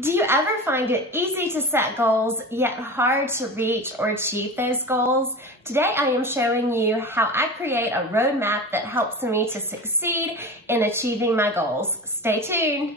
Do you ever find it easy to set goals, yet hard to reach or achieve those goals? Today I am showing you how I create a roadmap that helps me to succeed in achieving my goals. Stay tuned.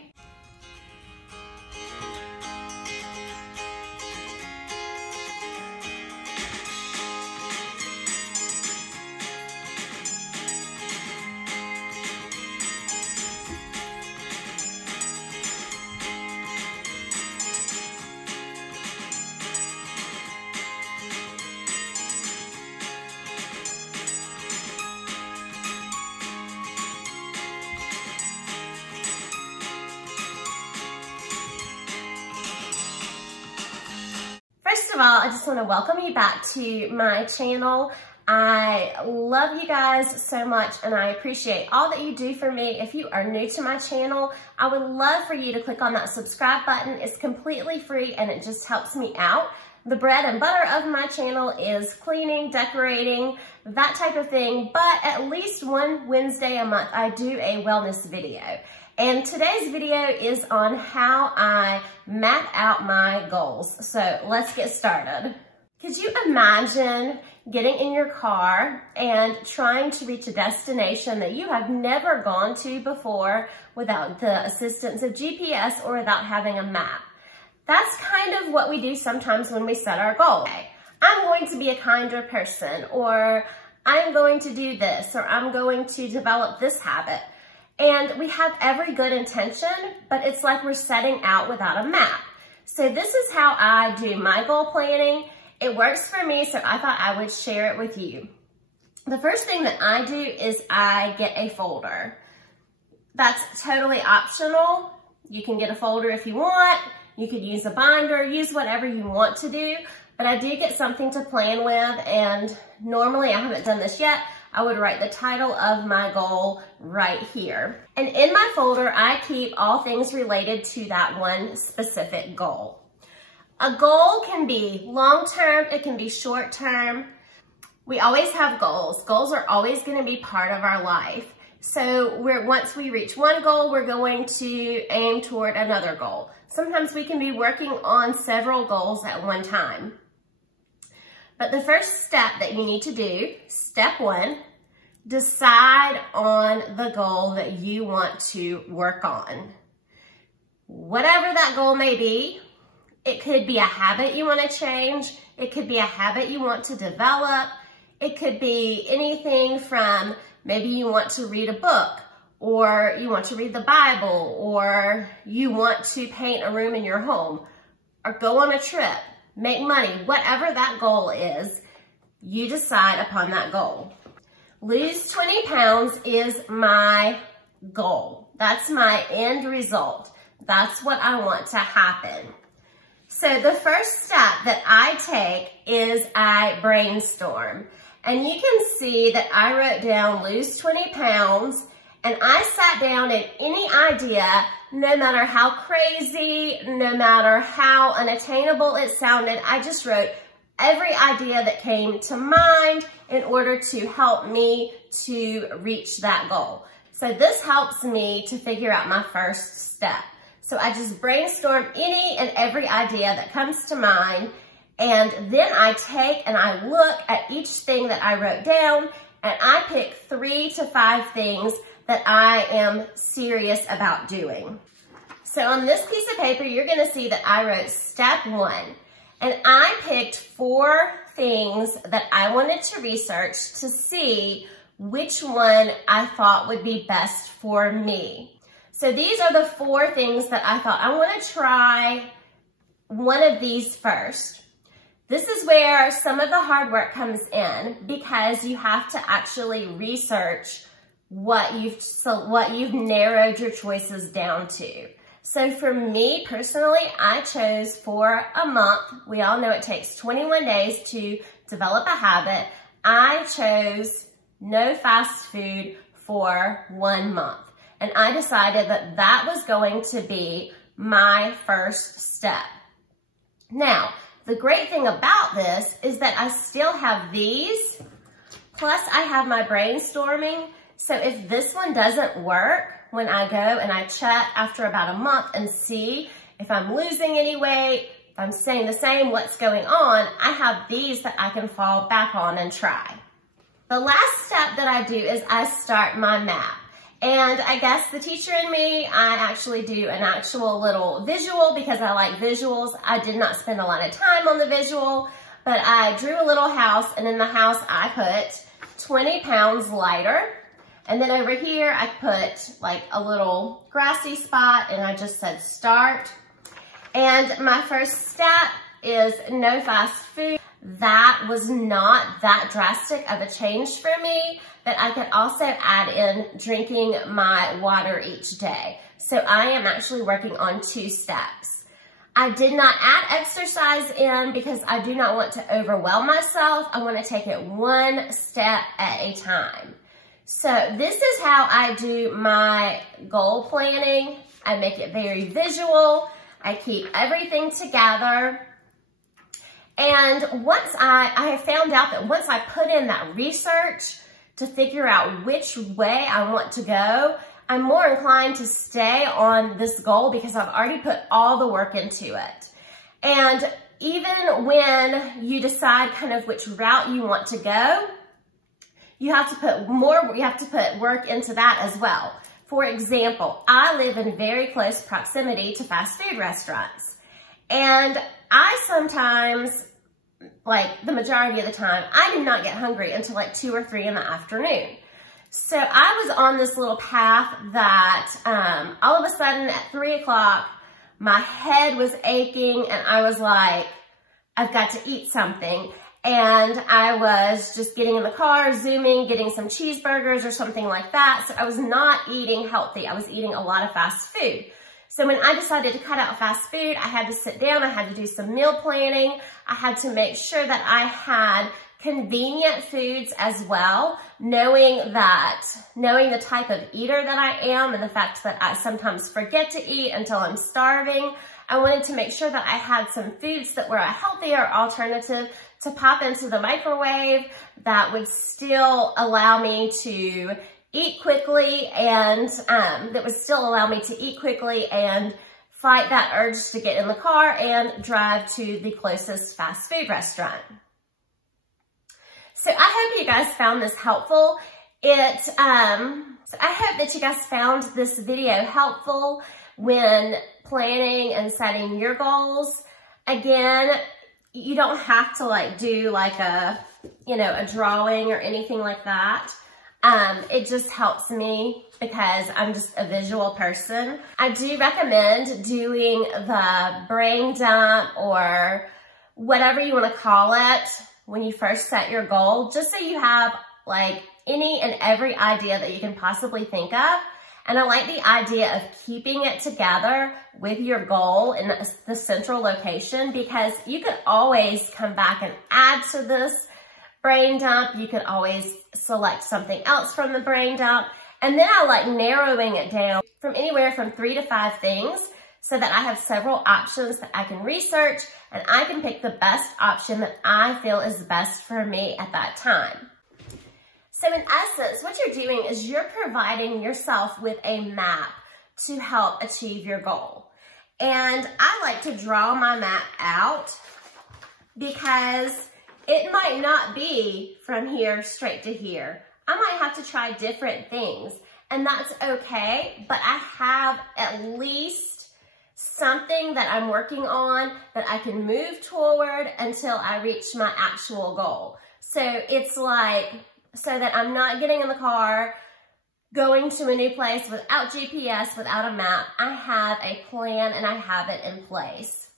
First of all, I just want to welcome you back to my channel. I love you guys so much and I appreciate all that you do for me. If you are new to my channel, I would love for you to click on that subscribe button. It's completely free and it just helps me out. The bread and butter of my channel is cleaning, decorating, that type of thing, but at least one Wednesday a month I do a wellness video. And today's video is on how I map out my goals. So let's get started. Could you imagine getting in your car and trying to reach a destination that you have never gone to before without the assistance of GPS or without having a map? That's kind of what we do sometimes when we set our goal. I'm going to be a kinder person, or I'm going to do this, or I'm going to develop this habit. And we have every good intention, but it's like we're setting out without a map. So this is how I do my goal planning. It works for me, so I thought I would share it with you. The first thing that I do is I get a folder. That's totally optional. You can get a folder if you want. You could use a binder, use whatever you want to do, but I do get something to plan with, and normally I haven't done this yet. I would write the title of my goal right here. And in my folder, I keep all things related to that one specific goal. A goal can be long-term, it can be short-term. We always have goals. Goals are always gonna be part of our life. So once we reach one goal, we're going to aim toward another goal. Sometimes we can be working on several goals at one time. But the first step that you need to do, step one, decide on the goal that you want to work on. Whatever that goal may be, it could be a habit you want to change. It could be a habit you want to develop. It could be anything from maybe you want to read a book, or you want to read the Bible, or you want to paint a room in your home, or go on a trip, make money. Whatever that goal is, you decide upon that goal. Lose 20 pounds is my goal. That's my end result. That's what I want to happen. So the first step that I take is I brainstorm. And you can see that I wrote down lose 20 pounds, and I sat down and any idea, no matter how crazy, no matter how unattainable it sounded, I just wrote every idea that came to mind in order to help me to reach that goal. So this helps me to figure out my first step. So I just brainstorm any and every idea that comes to mind, and then I take and I look at each thing that I wrote down, and I pick 3 to 5 things that I am serious about doing. So on this piece of paper, you're gonna see that I wrote step 1, and I picked 4 things that I wanted to research to see which one I thought would be best for me. So these are the 4 things that I thought I want to try one of these first. This is where some of the hard work comes in, because you have to actually research what you've narrowed your choices down to. So for me personally, I chose for a month. We all know it takes 21 days to develop a habit. I chose no fast food for 1 month. And I decided that that was going to be my first step. Now, the great thing about this is that I still have these, plus I have my brainstorming. So if this one doesn't work, when I go and I check after about a month and see if I'm losing any weight, if I'm staying the same, what's going on, I have these that I can fall back on and try. The last step that I do is I start my map. And I guess the teacher in me, I actually do an actual little visual because I like visuals. I did not spend a lot of time on the visual, but I drew a little house, and in the house I put 20 pounds lighter. And then over here I put like a little grassy spot, and I just said start. And my first step is no fast food. That was not that drastic of a change for me, but I could also add in drinking my water each day. So I am actually working on 2 steps. I did not add exercise in because I do not want to overwhelm myself. I want to take it 1 step at a time. So this is how I do my goal planning. I make it very visual. I keep everything together. And once I have found out that once I put in that research to figure out which way I want to go, I'm more inclined to stay on this goal because I've already put all the work into it. And even when you decide kind of which route you want to go, you have to put work into that as well. For example, I live in very close proximity to fast food restaurants. And I sometimes, like the majority of the time, I do not get hungry until like 2 or 3 in the afternoon. So I was on this little path that all of a sudden at 3 o'clock, my head was aching and I was like, I've got to eat something. And I was just getting in the car, zooming, getting some cheeseburgers or something like that. So I was not eating healthy. I was eating a lot of fast food. So when I decided to cut out fast food, I had to sit down, I had to do some meal planning. I had to make sure that I had convenient foods as well, knowing the type of eater that I am and the fact that I sometimes forget to eat until I'm starving. I wanted to make sure that I had some foods that were a healthier alternative to pop into the microwave that would still allow me to eat quickly and fight that urge to get in the car and drive to the closest fast food restaurant. So I hope you guys found this helpful. So I hope that you guys found this video helpful when planning and setting your goals. Again, you don't have to like do like a drawing or anything like that. It just helps me because I'm just a visual person. I do recommend doing the brain dump or whatever you want to call it when you first set your goal, just so you have like any and every idea that you can possibly think of. And I like the idea of keeping it together with your goal in the central location, because you could always come back and add to this brain dump. You could always select something else from the brain dump. And then I like narrowing it down from anywhere from 3 to 5 things so that I have several options that I can research and I can pick the best option that I feel is best for me at that time. So in essence, what you're doing is you're providing yourself with a map to help achieve your goal. And I like to draw my map out because it might not be from here straight to here. I might have to try different things, and that's okay, but I have at least something that I'm working on that I can move toward until I reach my actual goal. So it's like, so that I'm not getting in the car, going to a new place without GPS, without a map. I have a plan and I have it in place.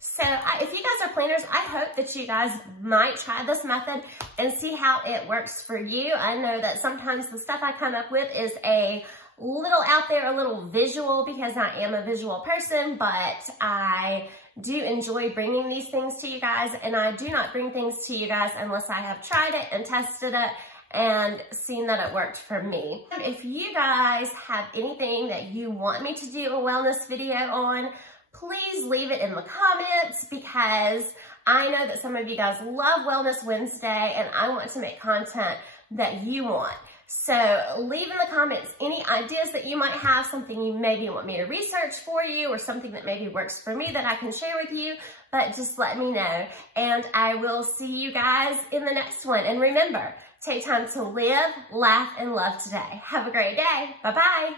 So if you guys are planners, I hope that you guys might try this method and see how it works for you. I know that sometimes the stuff I come up with is a little out there, a little visual, because I am a visual person, but I do enjoy bringing these things to you guys, and I do not bring things to you guys unless I have tried it and tested it and seen that it worked for me. If you guys have anything that you want me to do a wellness video on, please leave it in the comments, because I know that some of you guys love Wellness Wednesday and I want to make content that you want. So leave in the comments any ideas that you might have, something you maybe want me to research for you, or something that maybe works for me that I can share with you, but just let me know. And I will see you guys in the next one. And remember, take time to live, laugh, and love today. Have a great day. Bye-bye.